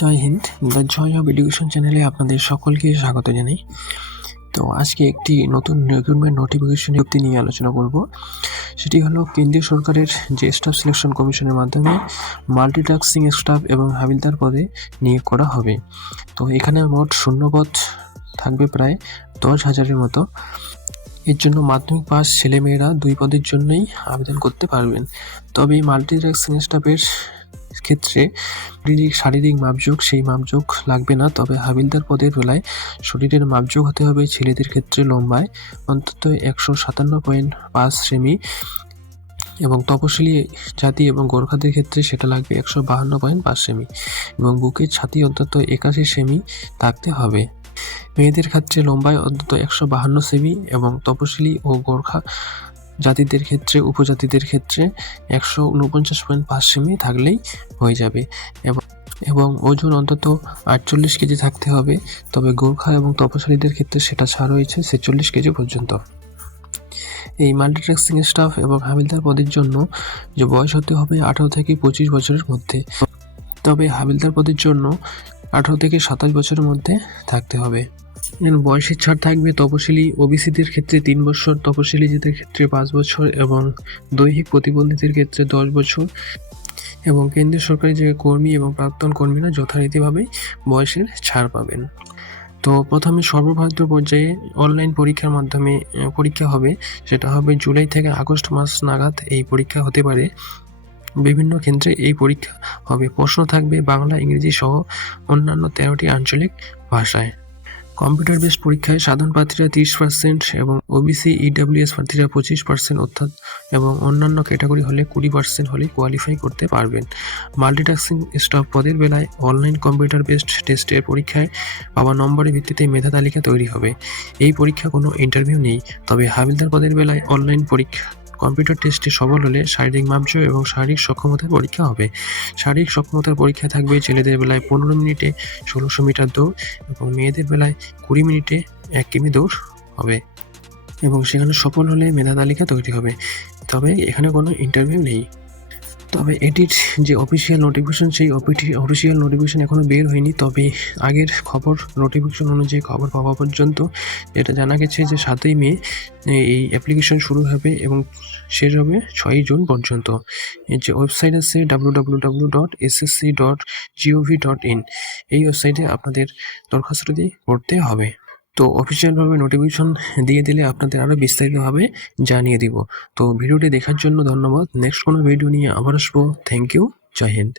জয় হিন্দ। The joy of education চ্যানেলে আপনাদের সকলকে স্বাগত জানাই। তো আজকে একটি নতুন রিক্রুটমেন্ট নোটিফিকেশন বিজ্ঞপ্তি নিয়ে আলোচনা করব। সেটি হলো কেন্দ্রীয় সরকারের যে স্টাফ সিলেকশন কমিশনের মাধ্যমে মাল্টিটাস্কিং স্টাফ এবং হাবিলদার পদে নিয়োগ করা হবে। তো এখানে মোট শূন্যপদ থাকবে প্রায় 10,000-এর মতো। এর জন্য মাধ্যমিক পাস ছেলেমেয়েরা 2 পদের জন্যই আবেদন করতে পারবেন। তবে মাল্টিটাস্কিং স্টাফের ক্ষেত্রে শারীরিক মাপজোক সেই মাপজোক লাগবে না। তবে হাবিলদার পদের বেলায় শরীরের মাপজোক হতে হবে ছেলেদের ক্ষেত্রে লম্বায় অন্তত 157.5 সেমি এবং তপশিলি জাতি এবং গোর্খাদের ক্ষেত্রে সেটা লাগবে 152.5 সেমি এবং বুকের ছাতি অন্তত 81 সেমি থাকতে হবে। মেয়েদের ক্ষেত্রে লম্বায় অন্তত 152 সেমি এবং তপশিলি ও গোর্খা জাতিদের ক্ষেত্রে উপজাতিদের ক্ষেত্রে 149.5 সেমি থাকলেই হয়ে যাবে এবং ওজন অন্তত 48 কেজি থাকতে হবে। তবে গোর্খা এবং তপশিলীদের ক্ষেত্রে সেটা ছাড় রয়েছে 46 কেজি পর্যন্ত। এই মাল্টিটাস্কিং স্টাফ এবং হাবিলদার পদের জন্য যে বয়স হতে হবে 18 থেকে 25 বছরের মধ্যে। তবে হাবিলদার পদের জন্য 18 থেকে 27 বছরের মধ্যে থাকতে হবে। বয়সের ছাড় থাকবে তপশিলি ওবিসিদের ক্ষেত্রে 3 বছর, তপশিলীদের ক্ষেত্রে 5 বছর এবং দৈহিক প্রতিবন্ধীদের ক্ষেত্রে 10 বছর এবং কেন্দ্রীয় সরকারি যে কর্মী এবং প্রাক্তন কর্মীরা যথারীতিভাবেই বয়সের ছাড় পাবেন। তো প্রথমে সর্বভারতীয় পর্যায়ে অনলাইন পরীক্ষার মাধ্যমে পরীক্ষা হবে। সেটা হবে জুলাই থেকে আগস্ট মাস নাগাদ এই পরীক্ষা হতে পারে। বিভিন্ন কেন্দ্রে এই পরীক্ষা হবে। প্রশ্ন থাকবে বাংলা, ইংরেজি সহ অন্যান্য 13টি আঞ্চলিক ভাষায়। কম্পিউটার বেসড পরীক্ষায় সাধারণ প্রার্থীরা 30% এবং ওবিসি ইডব্লিউএস প্রার্থীরা 25% অর্থাৎ এবং অন্যান্য ক্যাটাগরি হলে 20% হলে কোয়ালিফাই করতে পারবেন। মাল্টিটাস্কিং স্টাফ পদের বেলায় অনলাইন কম্পিউটার বেসড টেস্টের পরীক্ষায় পাওয়া নম্বরের ভিত্তিতে মেধা তালিকা তৈরি হবে। এই পরীক্ষা কোনো ইন্টারভিউ নেই। তবে হাবিলদার পদের বেলায় অনলাইন পরীক্ষা কম্পিউটার টেস্টে সফল হলে শারীরিক মাপজোক এবং শারীরিক সক্ষমতার পরীক্ষা হবে। শারীরিক সক্ষমতার পরীক্ষা থাকবে ছেলেদের বেলায় 15 মিনিটে 1600 মিটার দৌড় এবং মেয়েদের বেলায় 20 মিনিটে 1 কিমি দৌড় হবে এবং সেখানে সফল হলে মেধা তালিকা তৈরি হবে। তবে এখানে কোনো ইন্টারভিউ নেই। তবে এটির যে অফিসিয়াল নোটিফিকেশন সেই অফিসিয়াল নোটিফিকেশন এখনও বের হয়নি। তবে আগের নোটিফিকেশন অনুযায়ী খবর পাওয়া পর্যন্ত এটা জানা গেছে যে 7ই মে এই অ্যাপ্লিকেশন শুরু হবে এবং শেষ হবে 6ই জুন পর্যন্ত। এর যে ওয়েবসাইট আছে www.ssc.gov.in এই ওয়েবসাইটে আপনাদের দরখাস্তটি করতে হবে। তো অফিসিয়ালভাবে নোটিফিকেশন দিয়ে দিলে আপনাদের আরও বিস্তারিতভাবে জানিয়ে দিব। তো ভিডিওটি দেখার জন্য ধন্যবাদ। নেক্সট কোনো ভিডিও নিয়ে আবার আসবো। Thank you. জয় হিন্দ।